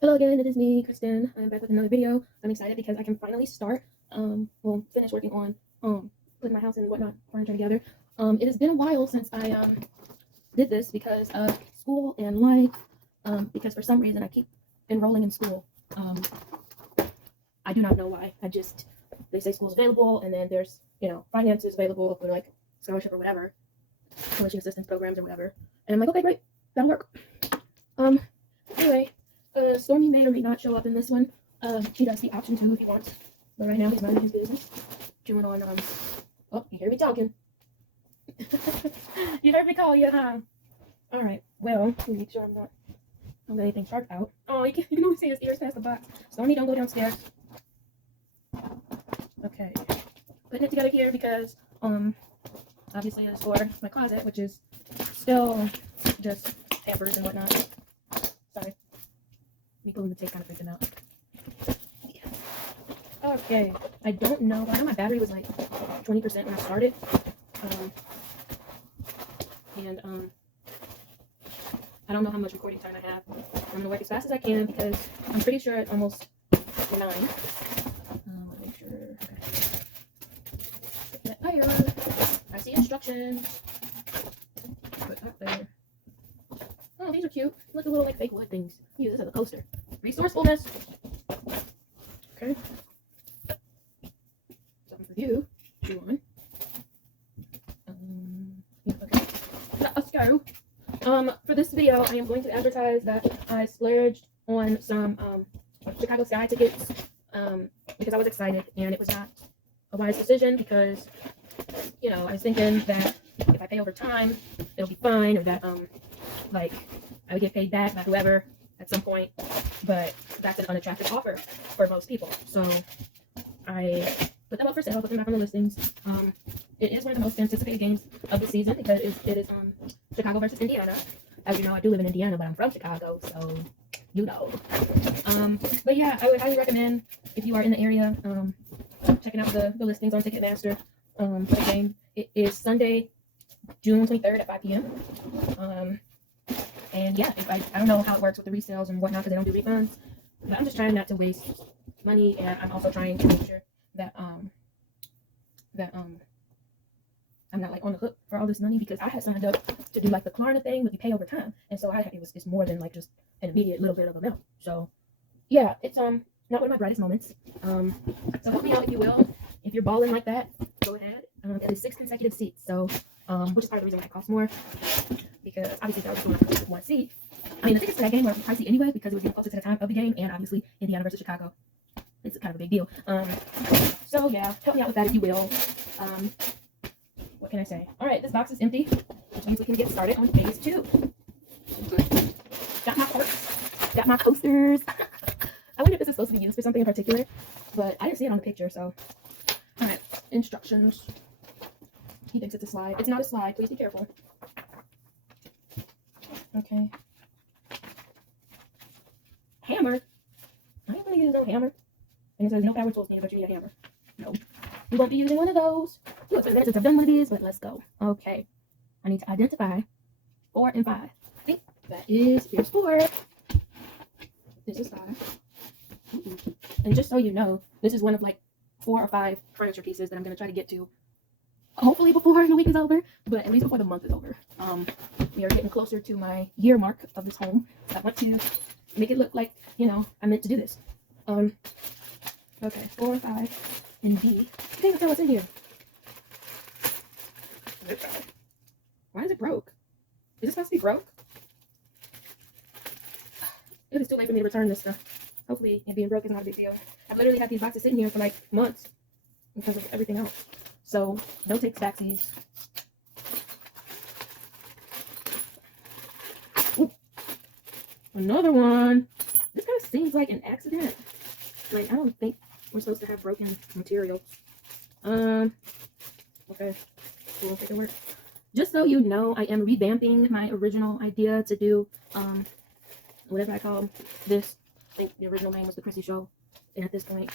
Hello again, it is me, Kristen. I'm back with another video. I'm excited because I can finally start, finish working on, putting my house and whatnot, furniture together. It has been a while since I, did this because of school and life, because for some reason I keep enrolling in school. I do not know why. They say school's available and then there's, finances available for like scholarship or whatever, tuition assistance programs or whatever. And I'm like, okay, great, that'll work. Um, anyway, Stormy may or may not show up in this one. He does the option too if he wants. But right now he's minding his business. Chewing on, oh, you hear me talking. You heard me call you, huh? Alright, well, let me make sure I'm not don't let anything sharp out. Oh, you can only see his ears past the box. Stormy, don't go downstairs. Okay. Putting it together here because, obviously it's for my closet, which is still just hampers and whatnot. Sorry. Me pulling the tape kind of freaking out. Okay, I don't know. I know my battery was like 20% when I started. I don't know how much recording time I have. I'm going to work as fast as I can because I'm pretty sure it's almost 9. Make sure. Okay. Iron. I see instructions. Put that there. Oh, these are cute. Look at little like fake wood things. Use this as a coaster. Resourcefulness. Okay. Something for you. Chew on. Yeah, okay. Let's go. For this video, I am going to advertise that I splurged on some Chicago Sky tickets because I was excited and it was not a wise decision because, I was thinking that if I pay over time, it'll be fine or that, like, I would get paid back by whoever at some point, but that's an unattractive offer for most people. So I put them up for sale, put them back on the listings. It is one of the most anticipated games of the season because it is Chicago versus Indiana. As you know, I do live in Indiana, but I'm from Chicago, so you know. But yeah, I would highly recommend if you are in the area, checking out the listings on Ticketmaster for the game. It is Sunday, June 23rd at 5 p.m. And yeah, I don't know how it works with the resales and whatnot because they don't do refunds, but I'm just trying not to waste money, and I'm also trying to make sure that I'm not like on the hook for all this money because I had signed up to do like the Klarna thing, but you pay over time, and so it's more than like just an immediate little bit of amount. So yeah, it's not one of my brightest moments. So help me out if you will. If you're balling like that, go ahead. It is 6 consecutive seats, so which is part of the reason why it costs more because obviously if I was going to with one seat, I mean the tickets to that game were pricey anyway because it was getting closer to the time of the game, and obviously Indiana versus Chicago, it's kind of a big deal. So yeah, help me out with that if you will. What can I say? All right, this box is empty, which means we can get started on phase 2. Got my parts, got my coasters. I wonder if this is supposed to be used for something in particular, but I didn't see it on the picture, so. All right, instructions. He thinks it's a slide. It's not a slide. Please be careful. Okay. Hammer. I ain't gonna use no hammer. And it says no power tools needed, but you need a hammer. No. We won't be using one of those. It's been a minute since I've done one of these, but let's go. Okay. I need to identify 4 and 5. I think that is here's 4. This is 5. And just so you know, this is one of like 4 or 5 furniture pieces that I'm gonna try to get to. Hopefully before the week is over, but at least before the month is over. We are getting closer to my year mark of this home. So I want to make it look like, I meant to do this. Okay, 4, 5, and B. I can't tell what's in here. Why is it broke? Is it supposed to be broke? It is too late for me to return this stuff. Hopefully, it being broke is not a big deal. I've literally had these boxes sitting here for like months because of everything else. So, don't take backsies. Ooh. Another one. This kind of seems like an accident. Like, I don't think we're supposed to have broken material. Okay. Cool, paperwork. Just so you know, I am revamping my original idea to do, whatever I call this. I think the original name was The Chrissy Show. And at this point,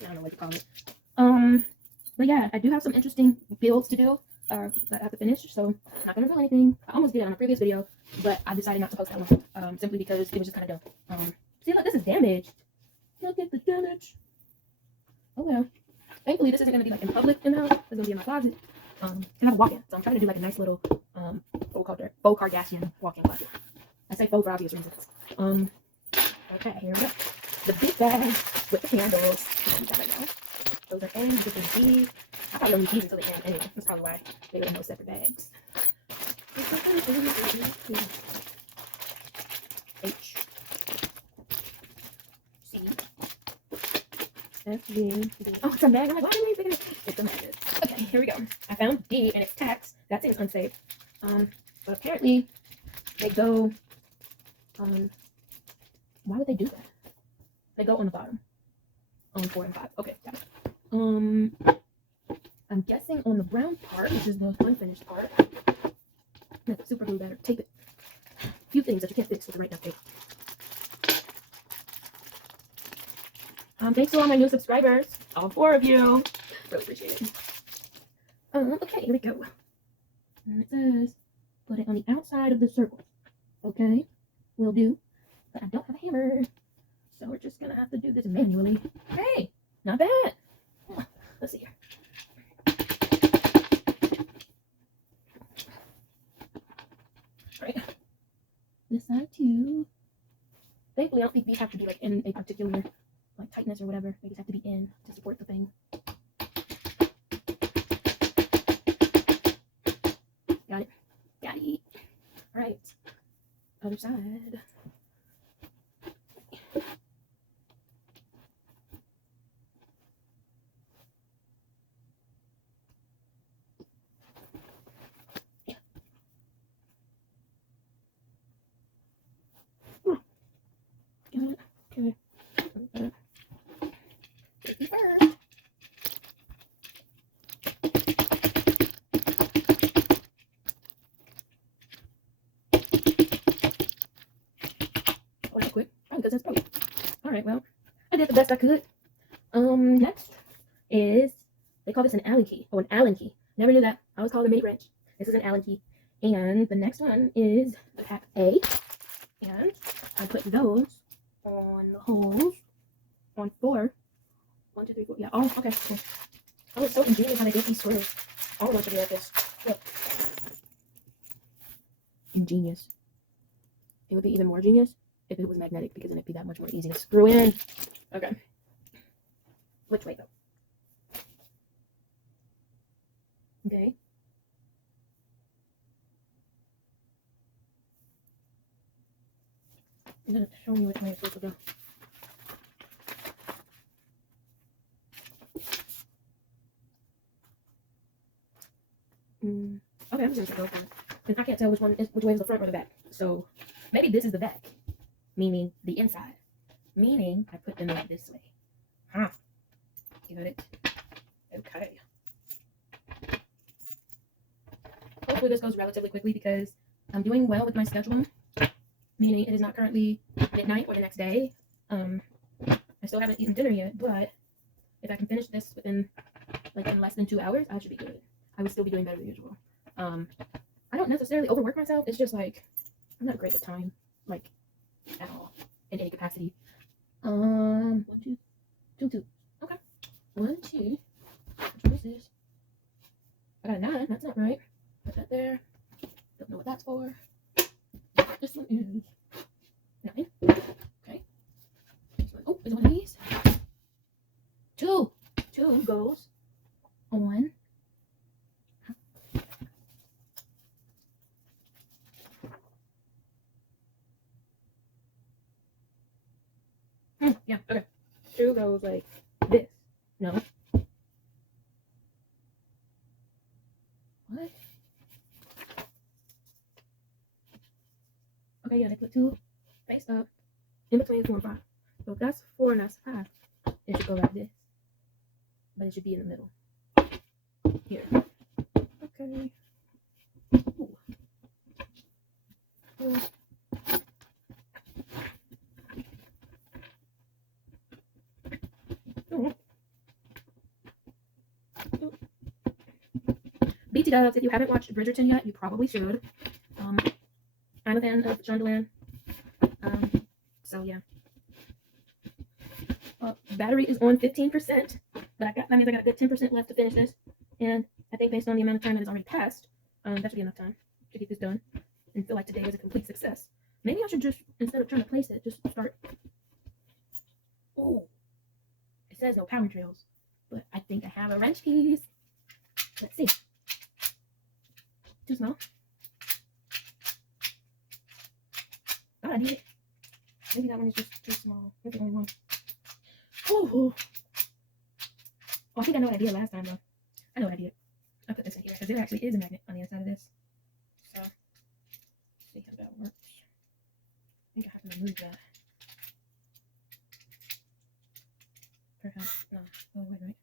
I don't know what to call it. But yeah, I do have some interesting builds to do. that I have to finish, so I'm not gonna do anything. I almost did it on a previous video, but I decided not to post that one, simply because it was just kind of dumb. See, look, this is damaged. Look at the damage. Oh well. Thankfully, this isn't gonna be like in public in the house. It's gonna be in my closet. And I have a walk-in, so I'm trying to do like a nice little faux Kardashian walk-in closet. I say faux for obvious reasons. Okay, here we go. The big bag with the candles. Right now. Those are N's, this is G's. I probably don't need these until the end anyway. That's probably why they were in those separate bags. H. C. F, G, D. Oh, it's a mag. I'm like, why didn't we figure it? It's a magnet. Okay, here we go. I found D and it's tax. That seems unsafe. But apparently they go, why would they do that? They go on the bottom. On 4 and 5. Okay, got it. I'm guessing on the brown part, which is the unfinished part. Make the super glue better. Tape it. A few things that you can't fix with the right enough tape. Thanks to all my new subscribers. All 4 of you. Really appreciate it. Okay, here we go. And it says, put it on the outside of the circle. Okay, will do. But I don't have a hammer. So we're just going to have to do this manually. Hey, not bad. Let's see here. All right. This side too. Thankfully, I don't think these have to be like in a particular like tightness or whatever. They just have to be in to support the thing. Got it. Got it. All right. Other side. Okay. Oh, that's quick. Probably because that's broke. All right, well, I did the best I could. Next is, they call this an Allen key. Oh, an Allen key. Never knew that. I always called it a mini wrench. This is an Allen key. And the next one is the pack A. And I put those on the holes on 4. 1, 2, 3, 4. Yeah. Oh, okay. Cool. Oh, it's so ingenious how they did these squares. I want to be like this. Look. Ingenious. It would be even more genius if it was magnetic, because then it'd be that much more easy to screw in. Okay. Which way though? Okay. I'm gonna show me which way it's supposed to go. Okay, I'm just gonna go for it. And I can't tell which way is the front or the back. So maybe this is the back, meaning the inside. Meaning I put them like this way. Huh. Got it. Okay. Hopefully this goes relatively quickly because I'm doing well with my schedule. Meaning it is not currently midnight or the next day. I still haven't eaten dinner yet, but if I can finish this within like in less than 2 hours, I should be good. I would still be doing better than usual. I don't necessarily overwork myself. It's just like I'm not great with time, like at all, in any capacity. 1, 2, 2, 2. Okay. 1, 2. Which one is this? I got a 9. That's not right. Put that there. Don't know what that's for. This one is 9. Okay. This one, oh, is it one of these? 2. 2 goes on. Yeah, okay. 2 goes like this. No. What? Okay, yeah, they put 2 face up in between 4 and 5. So if that's 4 and that's 5, it should go like this. But it should be in the middle. Here. Okay. Ooh. B. BT Dubs, if you haven't watched Bridgerton yet, you probably should. I'm a fan of Shondaland. So yeah. Battery is on 15%, but that means I got a good 10% left to finish this. And I think based on the amount of time that has already passed, that should be enough time to get this done and feel like today is a complete success. Maybe I should just, instead of trying to place it, just start. Oh, it says no power drills, but I think I have a wrench piece. Let's see. Too small. Oh, I need it. Maybe that one is just too small. That's the only one. Oh, I think I know what I did last time, though. I know what I did. I'll put this in here because there actually is a magnet on the inside of this. So, let's see how that works. I think I have to remove that. Perhaps. No. Oh, wait, right?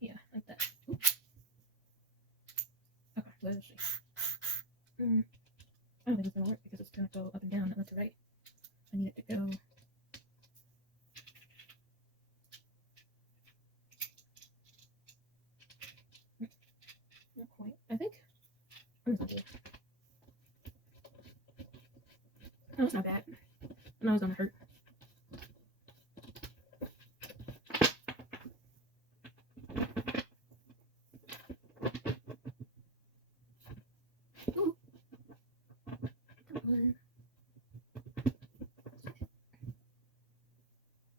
Yeah, like that. Oops. Okay, let's see. I don't think it's going to work because it's going to go up and down, not left to right. I need it to go. Not quite. I think. What is it? No, it's not bad. I know it's gonna hurt. Ooh.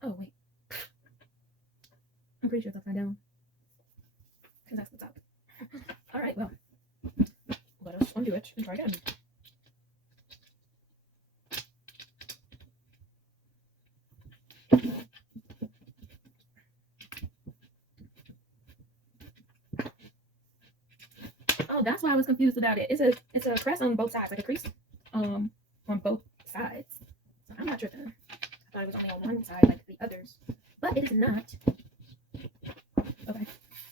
Oh wait. I'm pretty sure it's upside down. Because that's the top. Alright, well. Let us undo it and try again. Oh, that's why I was confused about it. It's a crest on both sides, like a crease on both sides. So I'm not tripping. I thought it was only on one side like the others. But it is not. Okay.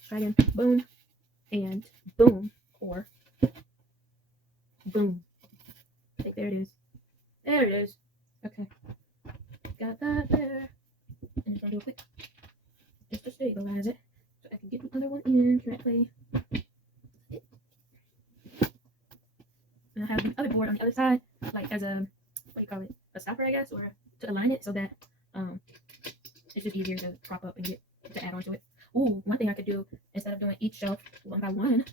Try again. Boom. And boom. Or boom. I think there it is. There it is. Okay. Got that there. And just real quick. Just to stabilize it. So I can get the other one in correctly. And I have the other board on the other side, like as a, what do you call it? A stopper, I guess, or to align it so that it's just easier to prop up and get to add onto it. Ooh, one thing I could do, instead of doing each shelf one by one,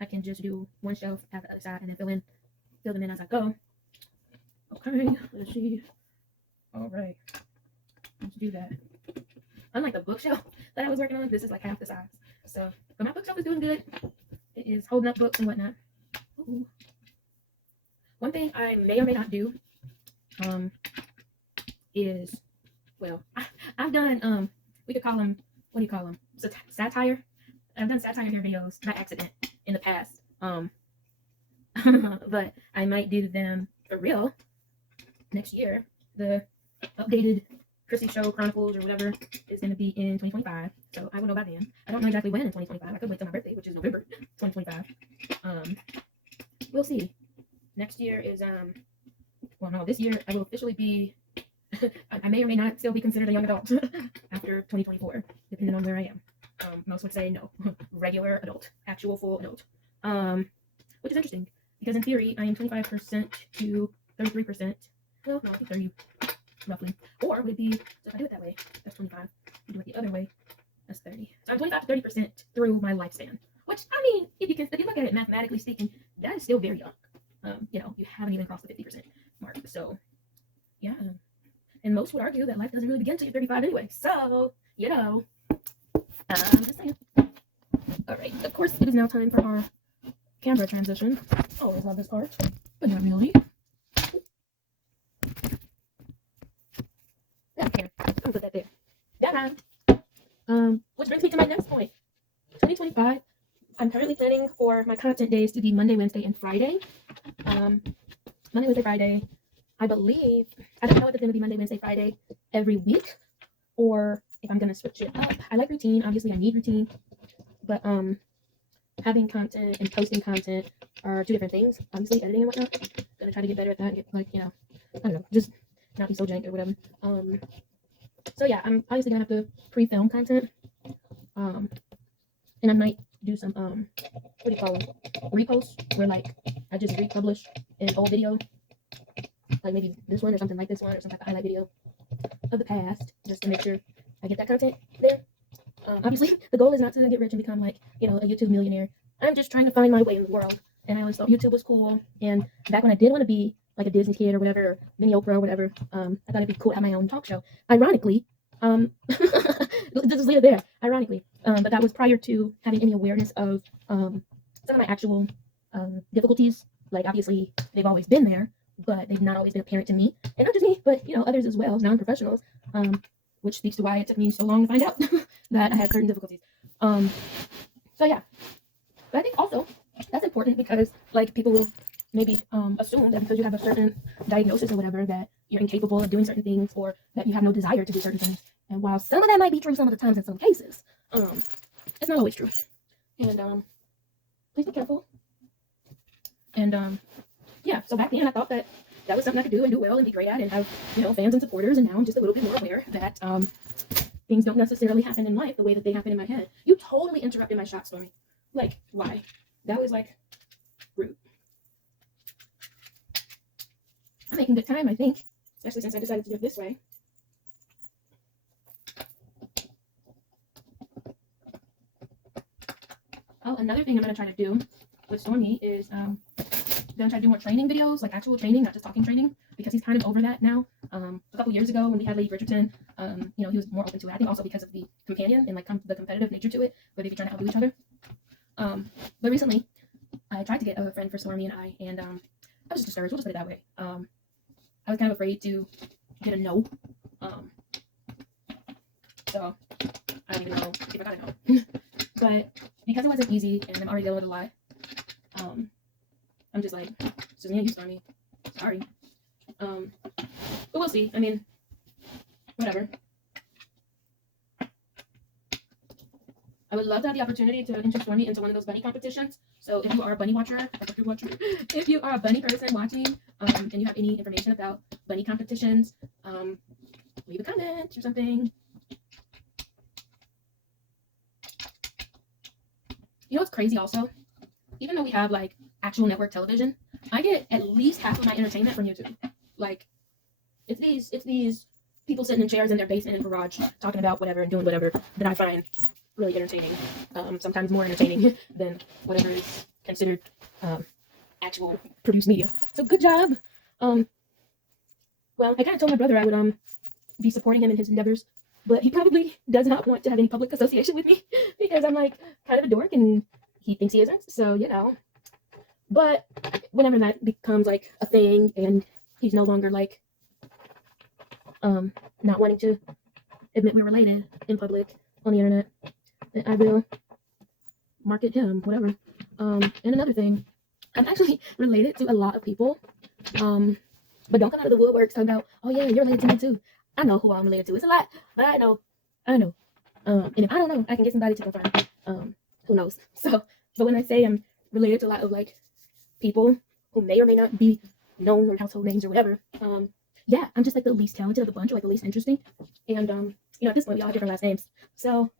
I can just do one shelf at the other side and then fill them in as I go. Okay, let's see. All right, let's do that. Unlike the bookshelf that I was working on, this is like half the size. So, but my bookshelf is doing good. It is holding up books and whatnot. Ooh. One thing I may or may not do is, well, I've done, we could call them, what do you call them? Satire. I've done satire hair videos by accident in the past. But I might do them for real next year. The updated Chrissy Show Chronicles or whatever is going to be in 2025. So I will know by then. I don't know exactly when in 2025. I could wait till my birthday, which is November 2025. We'll see. Next year is, well, no, this year I will officially be, I may or may not still be considered a young adult after 2024, depending on where I am. Most would say no, regular adult, actual full adult. Which is interesting, because in theory, I am 25% to 33%. Well, no, I think 30, roughly. Or would it be, so if I do it that way, that's 25. You do it the other way, that's 30. So I'm 25 to 30% through my lifespan. Which, I mean, if you look at it mathematically speaking, that is still very young. You know, you haven't even crossed the 50% mark. So, yeah. And most would argue that life doesn't really begin until you're 35 anyway. So, you know, just saying. All right. Of course, it is now time for our camera transition. Always love this part, but not really. Okay. I'm gonna put that there. Yeah. Which brings me to my next point. 2025. I'm currently planning for my content days to be Monday, Wednesday, and Friday. Monday, Wednesday, Friday. I believe, I don't know if it's going to be Monday, Wednesday, Friday every week, or if I'm going to switch it up. I like routine. Obviously, I need routine. But having content and posting content are two different things. Obviously, editing and whatnot. Going to try to get better at that and get, like, you know, I don't know, just not be so jank or whatever. So, yeah, I'm obviously going to have to pre-film content. and I might do some what do you call them, reposts, where like I just republish an old video, like maybe this one or something like this one, or some type of highlight video of the past, just to make sure I get that content there. Obviously, the goal is not to get rich and become like, you know, a YouTube millionaire. I'm just trying to find my way in the world. And I always thought YouTube was cool. And back when I did want to be like a Disney kid or whatever, or Mini Oprah or whatever, I thought it'd be cool to have my own talk show. Ironically, just leave it there. Ironically, but that was prior to having any awareness of some of my actual difficulties. Like obviously, they've always been there, but they've not always been apparent to me, and not just me, but you know, others as well, non-professionals. Which speaks to why it took me so long to find out that I had certain difficulties. So yeah, but I think also that's important because like people will maybe assume that because you have a certain diagnosis or whatever that you're incapable of doing certain things or that you have no desire to do certain things. And while some of that might be true some of the times in some cases, it's not always true. And please be careful. And yeah, so back then I thought that that was something I could do and do well and be great at and have, you know, fans and supporters. And now I'm just a little bit more aware that things don't necessarily happen in life the way that they happen in my head. You totally interrupted my shot, Stormy. Like, why? That was like rude. I'm making good time, I think, especially since I decided to do it this way. Oh, another thing I'm going to try to do with Stormy is gonna try to do more training videos, like actual training, not just talking training, because he's kind of over that now. A couple years ago when we had Lady Bridgerton, you know, he was more open to it. I think also because of the companion and like the competitive nature to it, where they'd be trying to outdo each other. But recently, I tried to get a friend for Stormy and I was just discouraged. We'll just put it that way. I was kind of afraid to get a no. So I don't even know if I got a no. But because it wasn't easy and I'm already dealing with a lot, I'm just like, this isn't you, Stormy. Sorry. But we'll see. I mean, whatever. I would love to have the opportunity to interest Stormy into one of those bunny competitions. So if you are a bunny watcher, if you are a bunny person watching, and you have any information about bunny competitions, leave a comment or something. You know what's crazy also? Even though we have like actual network television, I get at least half of my entertainment from YouTube. Like, it's these people sitting in chairs in their basement and garage talking about whatever and doing whatever that I find really entertaining. Sometimes more entertaining than whatever is considered actual produced media. So good job. Well, I kind of told my brother I would be supporting him in his endeavors, but he probably does not want to have any public association with me because I'm like kind of a dork and he thinks he isn't. So, you know. But whenever that becomes like a thing and he's no longer like not wanting to admit we're related in public on the internet, then I will market him, whatever. And another thing, I'm actually related to a lot of people, but don't come out of the woodworks talking about, oh yeah, you're related to me too. I know who I'm related to. It's a lot, but I know. And if I don't know, I can get somebody to confirm. Who knows? So, but when I say I'm related to a lot of like people who may or may not be known or household names or whatever, yeah, I'm just like the least talented of the bunch, or like the least interesting. And you know, at this point, we all have different last names, so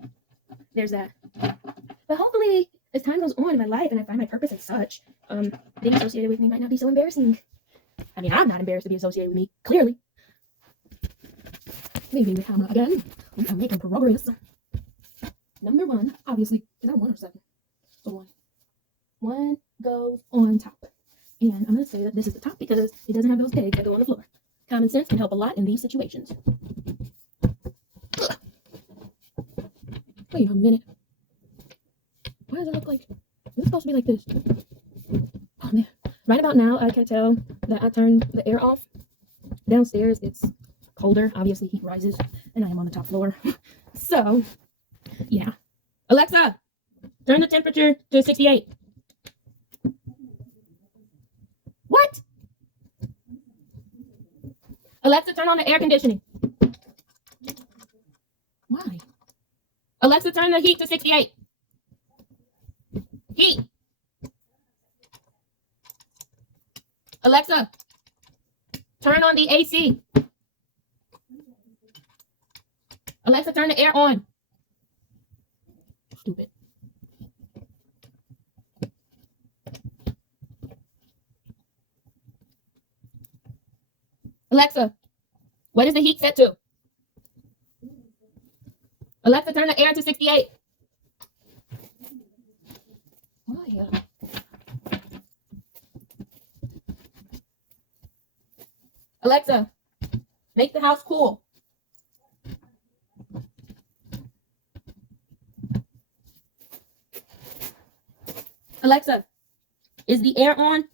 there's that. But hopefully, as time goes on in my life and I find my purpose and such, being associated with me might not be so embarrassing. I mean, I'm not embarrassed to be associated with me, clearly. Leaving the camera again. We are making progress. Number one, obviously, is that one or second? So one. One goes on top. And I'm going to say that this is the top because it doesn't have those pegs that go on the floor. Common sense can help a lot in these situations. Wait a minute. Why does it look like it's supposed to be like this? Oh man. Right about now, I can tell that I turned the air off. Downstairs, it's colder. Obviously, heat rises, and I am on the top floor. So, yeah. Alexa, turn the temperature to 68. What? Alexa, turn on the air conditioning. Why? Alexa, turn the heat to 68. Heat. Alexa, turn on the AC. Alexa, turn the air on. Stupid. Alexa, what is the heat set to? Alexa, turn the air to 68. Why? Alexa, make the house cool. Alexa, is the air on?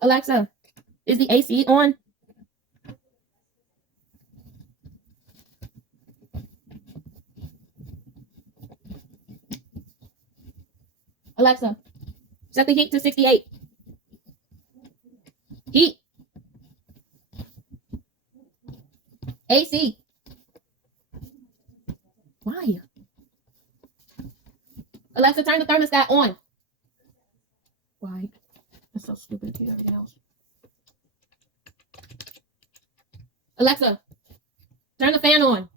Alexa, is the AC on? Alexa, set the heat to 68. Heat. AC. Why? Alexa, turn the thermostat on. Why? That's so stupid to do everything else. Alexa, turn the fan on.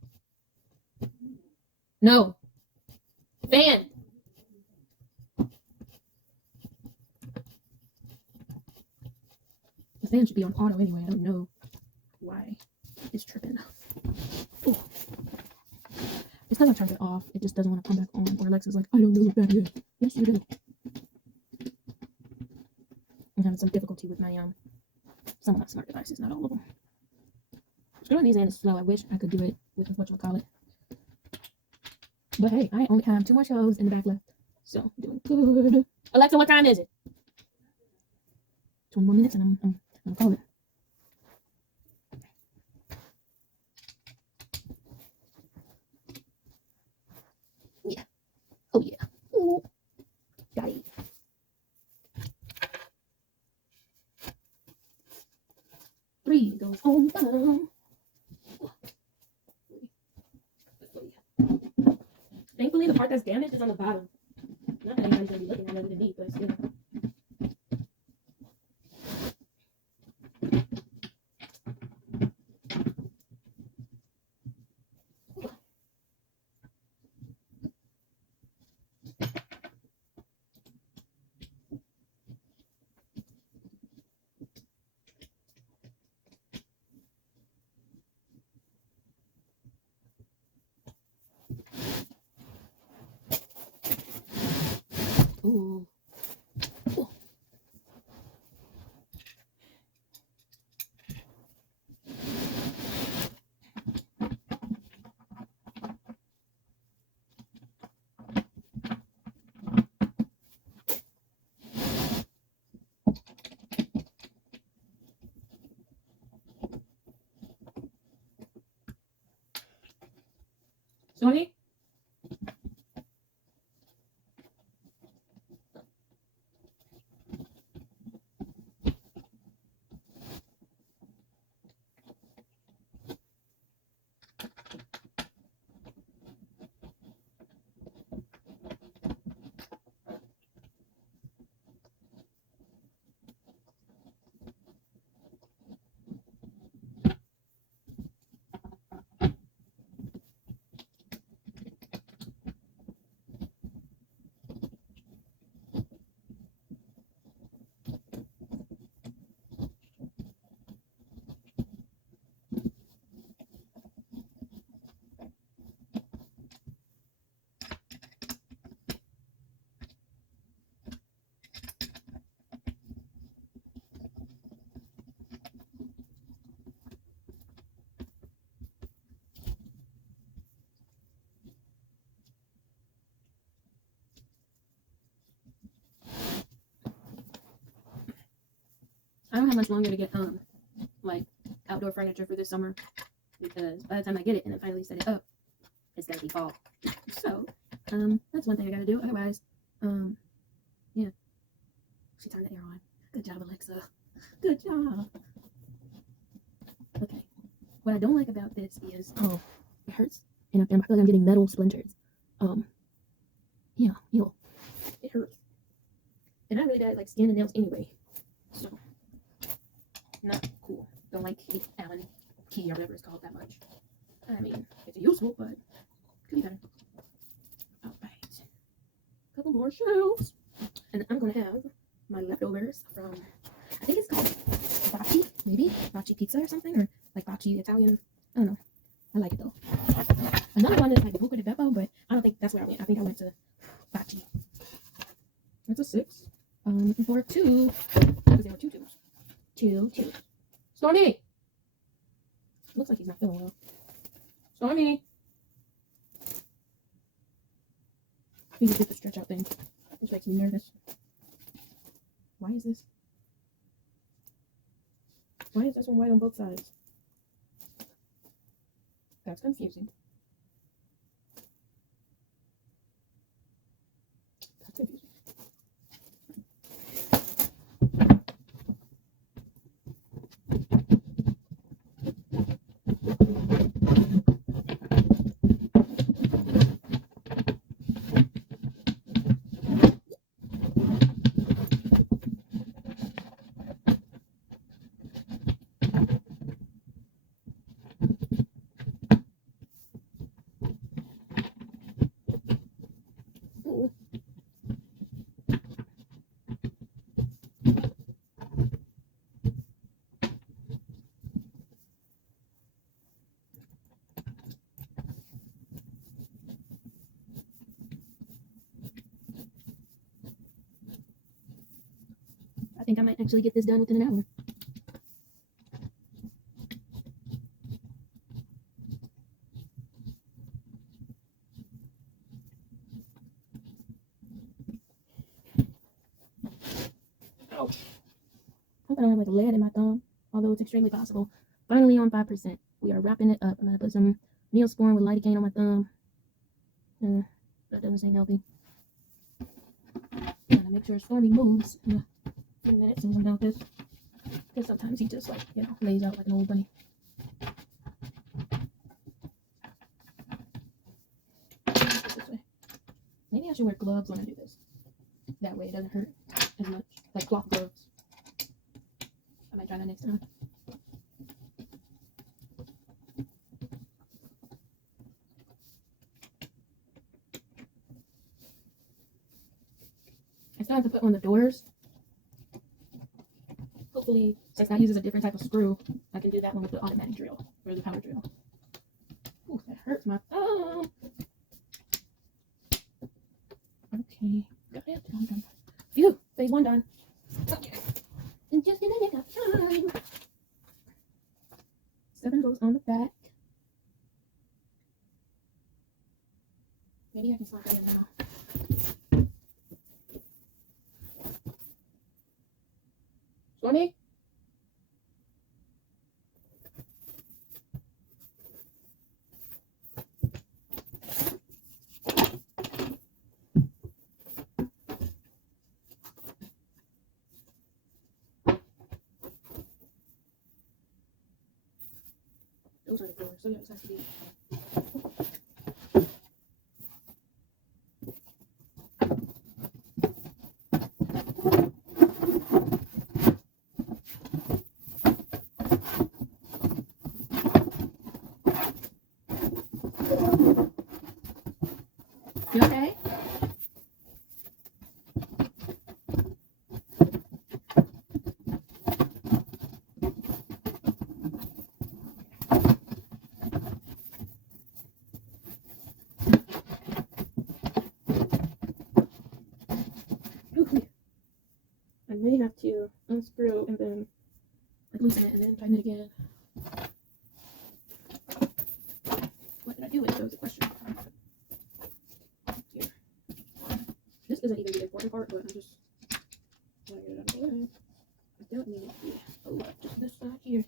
No. Fan. The fan should be on auto anyway. I don't know why it's tripping. Ooh. It's because I turned it off. It just doesn't want to come back on. Or Alexa's like, I don't know what that is. Yes, you do. I'm having some difficulty with my some of my smart devices, not all of them. Screwing these in is slow. I wish I could do it with whatchamacallit. But hey, I only have 2 more shows in the back left. So I'm doing good. Alexa, what time is it? 20 more minutes and I'm gonna call it. Yeah. Oh yeah. Ooh. Got it. Three goes on bottom. Thankfully, the part that's damaged is on the bottom. Not that anybody's gonna be looking at it other than me, but still. Ooh. Ooh. Sorry? I don't have much longer to get like outdoor furniture for this summer because by the time I get it and I finally set it up, it's gonna be fall. So that's one thing I gotta do. Otherwise, yeah. She turned the air on. Good job, Alexa. Good job. Okay. What I don't like about this is it hurts and I feel like I'm getting metal splinters. Yeah, ew. It hurts. And I really bad like skin and nails anyway. So not cool. Don't like the Allen key or whatever it's called that much. I mean, it's useful, but could be better. All right. Couple more shelves. And I'm gonna have my leftover leftovers from, I think it's called bocce, maybe bocce pizza or something, or like bocce Italian. I don't know. I like it though. Another one is like the Buca di Beppo, but I don't think that's where I went. I think I went to bocce. That's a 6. For 2, because there were 2 2s. 2 2. Stormy! Looks like he's not feeling well. Stormy! He just did the stretch out thing, which makes me nervous. Why is this? Why is this one white on both sides? That's confusing. That's confusing. I think I might actually get this done within an hour. Ouch. Hope I don't have like lead in my thumb, although it's extremely possible. Finally on 5%. We are wrapping it up. I'm going to put some Neosporin with lidocaine on my thumb. That doesn't seem healthy. I'm going to make sure Stormy moves in a few minutes since I'm done with this. Because sometimes he just like, lays out like an old bunny. This way. Maybe I should wear gloves when I do this. That way it doesn't hurt as much. Like cloth gloves. I might try that next time. I still have to put on the doors. Hopefully, since that uses a different type of screw, I can do that one with the automatic drill or the power drill. Ooh, that hurts my thumb. Okay, got it. Done. Phew, phase 1 done. Okay. And just in the nick of time. 7 goes on the back. Maybe I can slide that in now. Stormy? Those are the doors, so yeah, it has to be. You okay? I may have to unscrew and then like loosen it and then tighten it again. What did I do with it? That was the question. Here. This isn't even the important part, but I'm just trying to get it out of the way. I don't need it to be a lot, just this side here.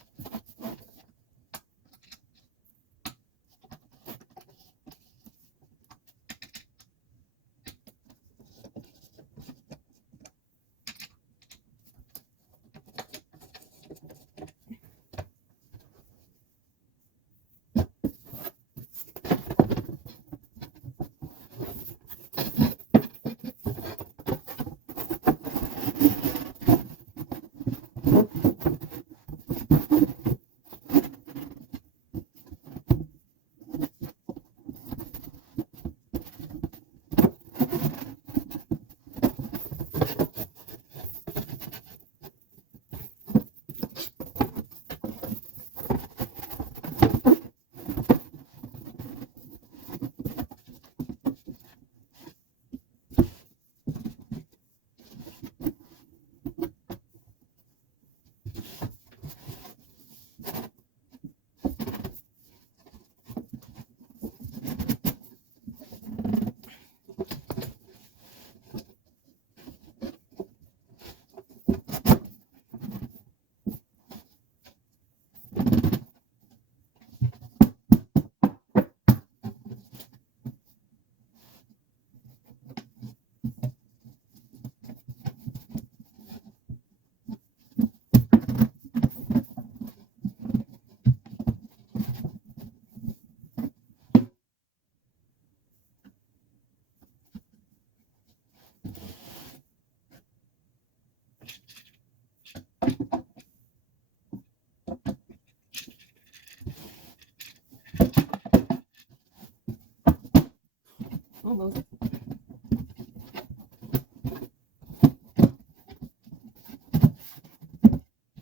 Almost.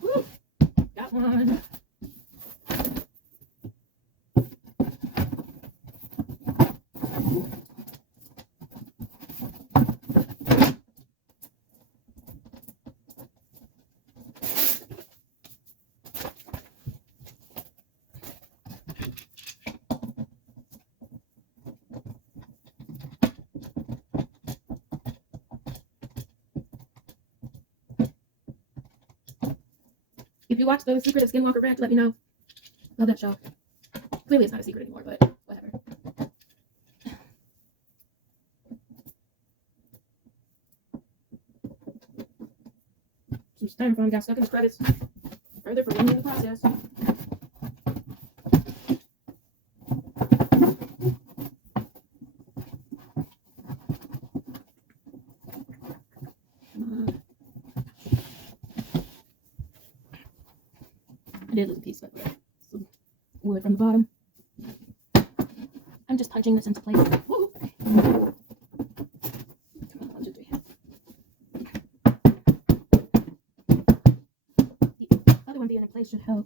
Woo! Got one. If you watch The Secret of Skinwalker Ranch, let me know. Love that show. Clearly it's not a secret anymore, but whatever. Some styrofoam got stuck in the credits. Further prolonging the process. I did lose a piece, but some wood from the bottom. I'm just punching this into place. Woo! Come on, 1, 2, 3. The other one being in place should help.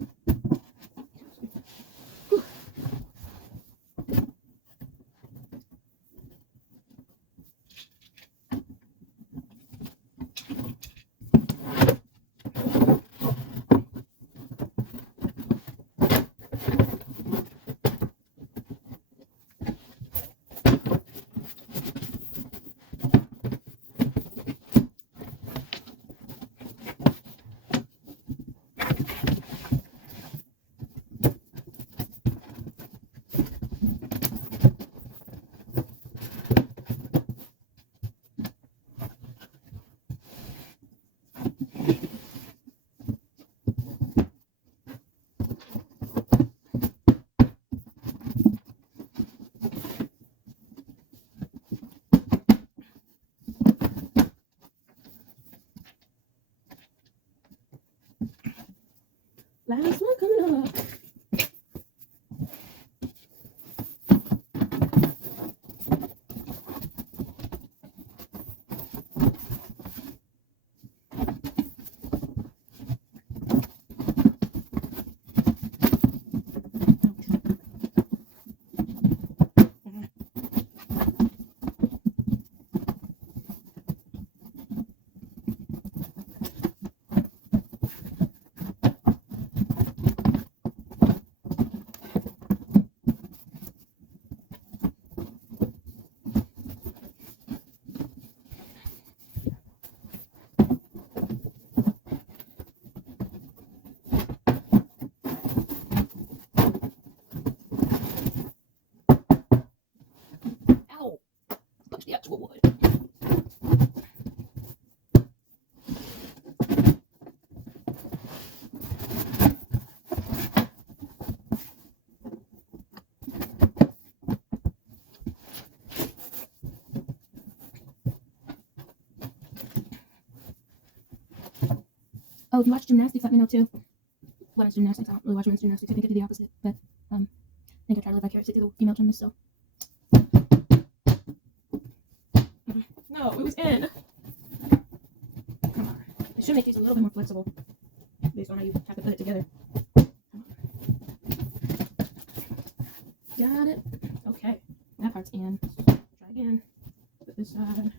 Last one coming up. Ow! Punch the actual wood. Oh, if you watch gymnastics, let me know too. Women's gymnastics. I don't really watch women's gymnastics. I think I do the opposite, but I think I try to live vicariously through the female gymnast. So no, it was in. Come on. It should make these a little bit more flexible based on how you have to put it together. Got it. Okay, that part's in. Try again. Put this side.